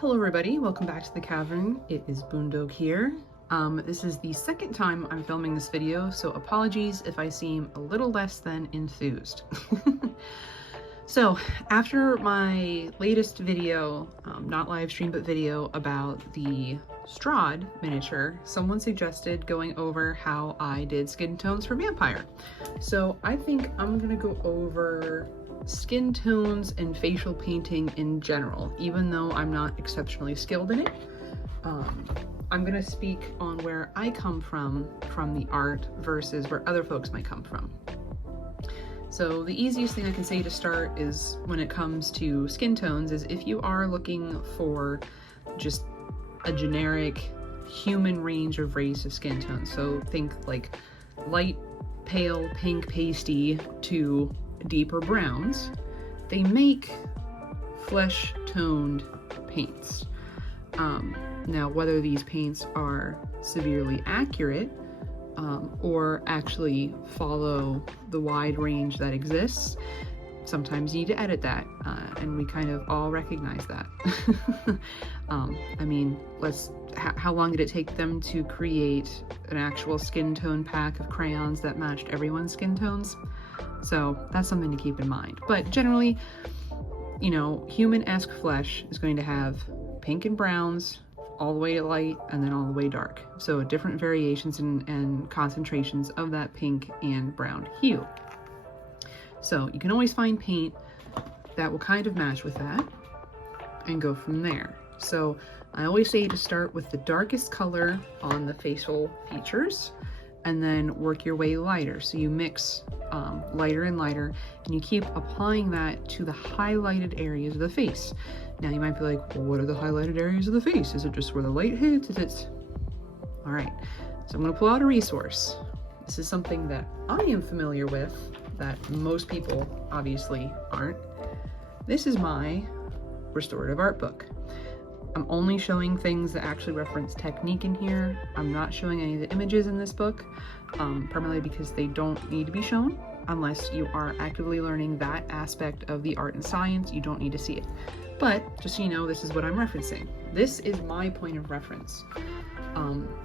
Hello everybody, welcome back to the cavern. It is xBundok here. This is the second time I'm filming this video, so apologies if I seem a little less than enthused. So after my latest video, not live stream but video about the Strahd miniature, someone suggested going over how I did skin tones for Vampire. So I think I'm gonna go over skin tones and facial painting in general, even though I'm not exceptionally skilled in it. I'm gonna speak on where I come from the art versus where other folks might come from. So the easiest thing I can say to start is when it comes to skin tones is if you are looking for just a generic human range of race of skin tones, so think like light, pale, pink, pasty to deeper browns, they make flesh-toned paints. Now, whether these paints are severely accurate or actually follow the wide range that exists, sometimes you need to edit that, and we kind of all recognize that. I mean, how long did it take them to create an actual skin tone pack of crayons that matched everyone's skin tones? So that's something to keep in mind. But generally, you know, human-esque flesh is going to have pink and browns, all the way to light, and then all the way dark. So different variations and concentrations of that pink and brown hue. So you can always find paint that will kind of match with that and go from there. So I always say to start with the darkest color on the facial features and then work your way lighter. So you mix lighter and lighter, and you keep applying that to the highlighted areas of the face. Now you might be like, well, what are the highlighted areas of the face? Is it just where the light hits? All right, so I'm gonna pull out a resource. This is something that I am familiar with that most people obviously aren't. This is my restorative art book. I'm only showing things that actually reference technique in here. I'm not showing any of the images in this book, primarily because they don't need to be shown unless you are actively learning that aspect of the art and science. You don't need to see it. But just so you know, this is what I'm referencing. This is my point of reference.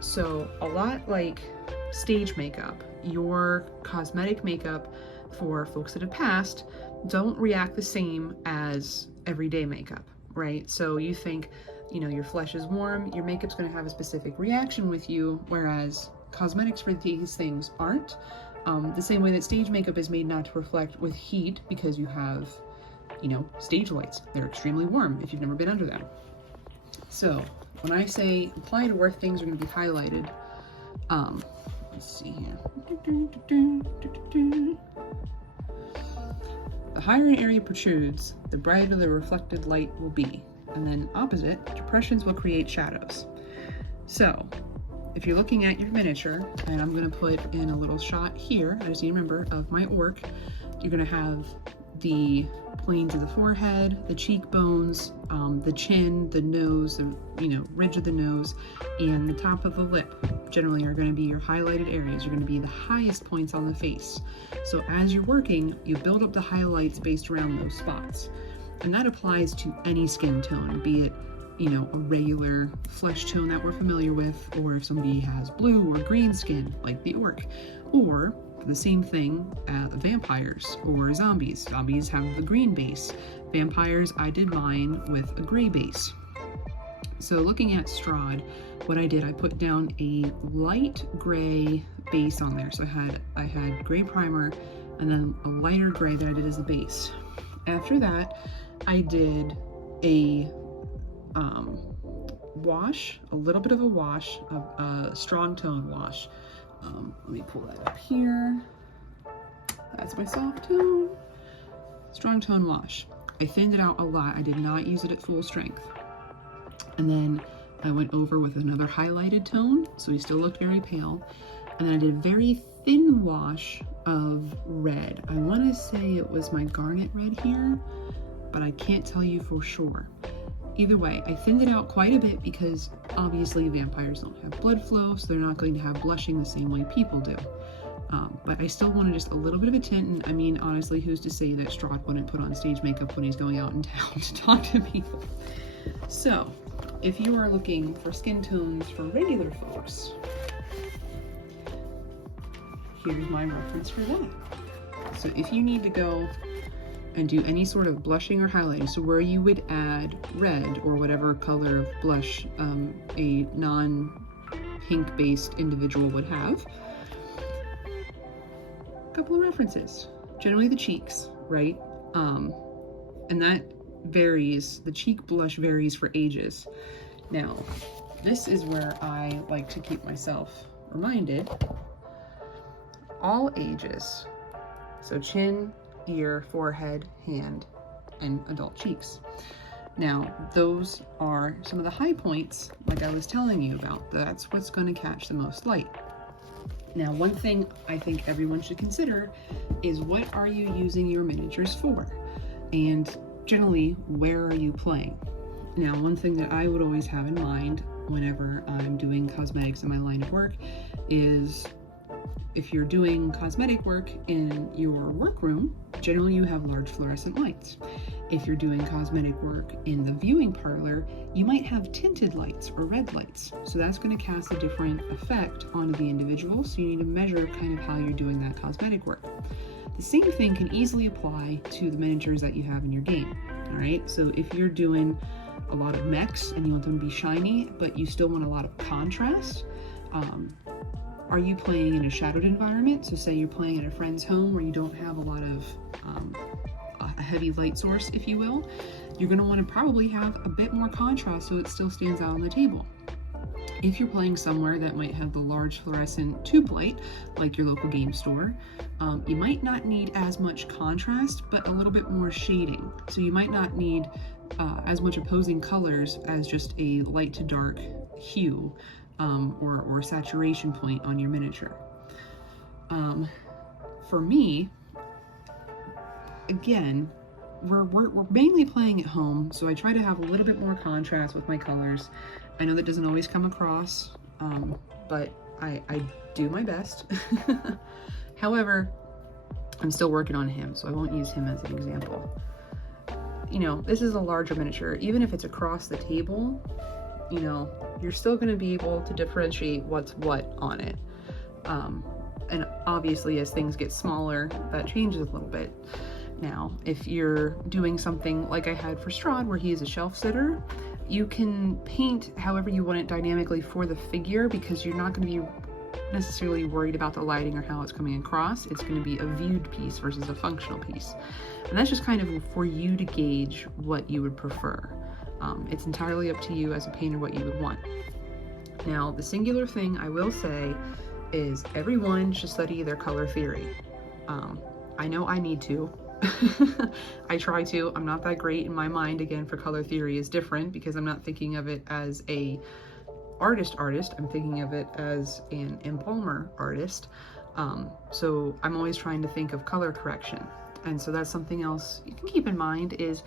So a lot like stage makeup, your cosmetic makeup for folks that have passed don't react the same as everyday makeup, right? So you think, you know, your flesh is warm, your makeup's going to have a specific reaction with you, whereas cosmetics for these things aren't. The same way that stage makeup is made not to reflect with heat because you have, you know, stage lights. They're extremely warm if you've never been under them. So when I say apply to where things are going to be highlighted, let's see here. The higher an area protrudes, the brighter the reflected light will be. And then opposite, depressions will create shadows. So if you're looking at your miniature, and I'm going to put in a little shot here, I just need to remember, of my orc, you're going to have the planes of the forehead, the cheekbones, the chin, the nose, the ridge of the nose, and the top of the lip generally are going to be your highlighted areas. You're going to be the highest points on the face. So as you're working, you build up the highlights based around those spots. And that applies to any skin tone, be it, you know, a regular flesh tone that we're familiar with, or if somebody has blue or green skin, like the orc, or the same thing, vampires or zombies. Zombies have the green base. Vampires, I did mine with a gray base. So looking at Strahd, what I did, I put down a light gray base on there. So I had gray primer and then a lighter gray that I did as a base. After that, I did a wash, a little bit of a wash, a strong tone wash. Let me pull that up here. That's my soft tone. Strong tone wash. I thinned it out a lot. I did not use it at full strength. And then I went over with another highlighted tone, so he still looked very pale. And then I did a very thin wash of red. I want to say it was my garnet red here, but I can't tell you for sure. Either way, I thinned it out quite a bit because obviously vampires don't have blood flow, so they're not going to have blushing the same way people do. But I still wanted just a little bit of a tint, and I mean, honestly, who's to say that Strahd wouldn't put on stage makeup when he's going out in town to talk to people? So if you are looking for skin tones for regular folks, here's my reference for that. So if you need to go and do any sort of blushing or highlighting, so where you would add red or whatever color of blush a non-pink based individual would have, a couple of references. Generally the cheeks, right? And that varies, the cheek blush varies for ages. Now, this is where I like to keep myself reminded, all ages, so chin, ear, forehead, hand, and adult cheeks. Now, those are some of the high points, like I was telling you about. That's what's going to catch the most light. Now, one thing I think everyone should consider is, what are you using your miniatures for? And generally, where are you playing? Now, one thing that I would always have in mind whenever I'm doing cosmetics in my line of work is, if you're doing cosmetic work in your workroom, generally you have large fluorescent lights. If you're doing cosmetic work in the viewing parlor, you might have tinted lights or red lights. So that's going to cast a different effect onto the individual. So you need to measure kind of how you're doing that cosmetic work. The same thing can easily apply to the miniatures that you have in your game. All right. So if you're doing a lot of mechs and you want them to be shiny, but you still want a lot of contrast, are you playing in a shadowed environment? So say you're playing at a friend's home where you don't have a lot of a heavy light source, if you will. You're going to want to probably have a bit more contrast so it still stands out on the table. If you're playing somewhere that might have the large fluorescent tube light, like your local game store, you might not need as much contrast, but a little bit more shading. So you might not need as much opposing colors as just a light to dark hue. Or saturation point on your miniature. For me, again, we're mainly playing at home, so I try to have a little bit more contrast with my colors. I know that doesn't always come across, but I do my best. However, I'm still working on him, so I won't use him as an example. You know, this is a larger miniature. Even if it's across the table, you know, you're still going to be able to differentiate what's what on it. And obviously as things get smaller, that changes a little bit. Now, if you're doing something like I had for Strahd, where he is a shelf sitter, you can paint however you want it dynamically for the figure, because you're not going to be necessarily worried about the lighting or how it's coming across. It's going to be a viewed piece versus a functional piece. And that's just kind of for you to gauge what you would prefer. It's entirely up to you as a painter what you would want. Now, the singular thing I will say is, everyone should study their color theory. I know I need to. I try to. I'm not that great in my mind. Again, for color theory is different because I'm not thinking of it as a artist. I'm thinking of it as an embalmer artist. So I'm always trying to think of color correction. And so that's something else you can keep in mind is,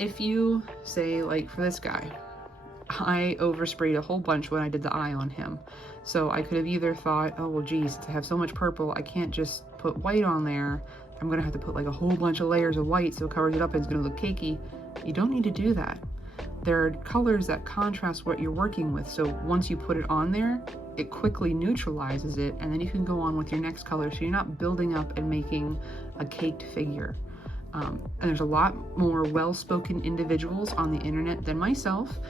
if you say, like for this guy, I oversprayed a whole bunch when I did the eye on him. So I could have either thought, oh, well, geez, since I have so much purple, I can't just put white on there. I'm going to have to put like a whole bunch of layers of white so it covers it up and it's going to look cakey. You don't need to do that. There are colors that contrast what you're working with. So once you put it on there, it quickly neutralizes it, and then you can go on with your next color. So you're not building up and making a caked figure. And there's a lot more well-spoken individuals on the internet than myself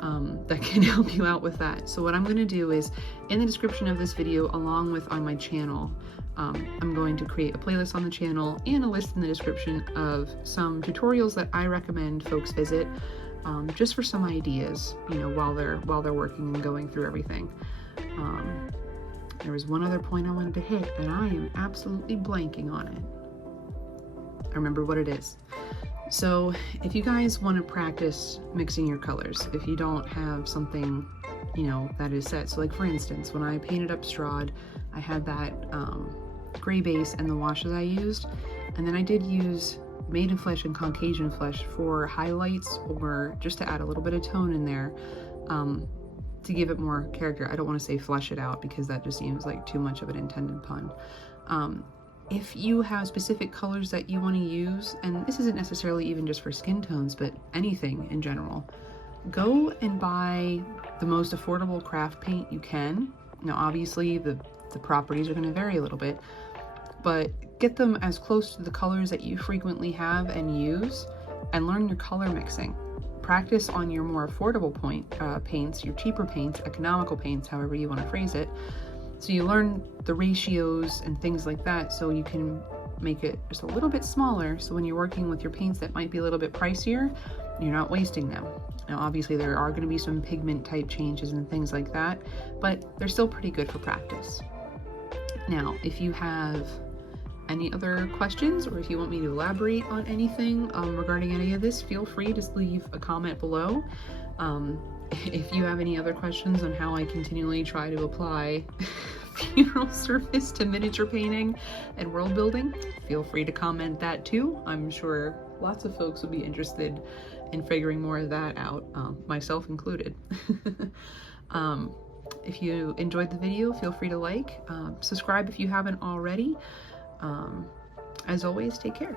that can help you out with that. So what I'm going to do is, in the description of this video, along with on my channel, I'm going to create a playlist on the channel and a list in the description of some tutorials that I recommend folks visit, just for some ideas, you know, while they're working and going through everything. There was one other point I wanted to hit, and I am absolutely blanking on it. I remember what it is. So if you guys want to practice mixing your colors, if you don't have something, you know, that is set. So like for instance, when I painted up Strahd, I had that gray base and the washes I used, and then I did use Maiden Flesh and Caucasian Flesh for highlights, or just to add a little bit of tone in there, to give it more character. I don't want to say flesh it out because that just seems like too much of an intended pun. If you have specific colors that you want to use, and this isn't necessarily even just for skin tones, but anything in general, go and buy the most affordable craft paint you can. Now, obviously, the properties are going to vary a little bit, but get them as close to the colors that you frequently have and use, and learn your color mixing. Practice on your more affordable paints, your cheaper paints, economical paints, however you want to phrase it. So you learn the ratios and things like that, so you can make it just a little bit smaller, so when you're working with your paints that might be a little bit pricier, you're not wasting them. Now, obviously, there are going to be some pigment type changes and things like that, but they're still pretty good for practice. Now, if you have any other questions, or if you want me to elaborate on anything regarding any of this, feel free to leave a comment below. If you have any other questions on how I continually try to apply funeral service to miniature painting and world building, feel free to comment that too. I'm sure lots of folks would be interested in figuring more of that out, myself included. If you enjoyed the video, feel free to like, subscribe if you haven't already. As always, take care.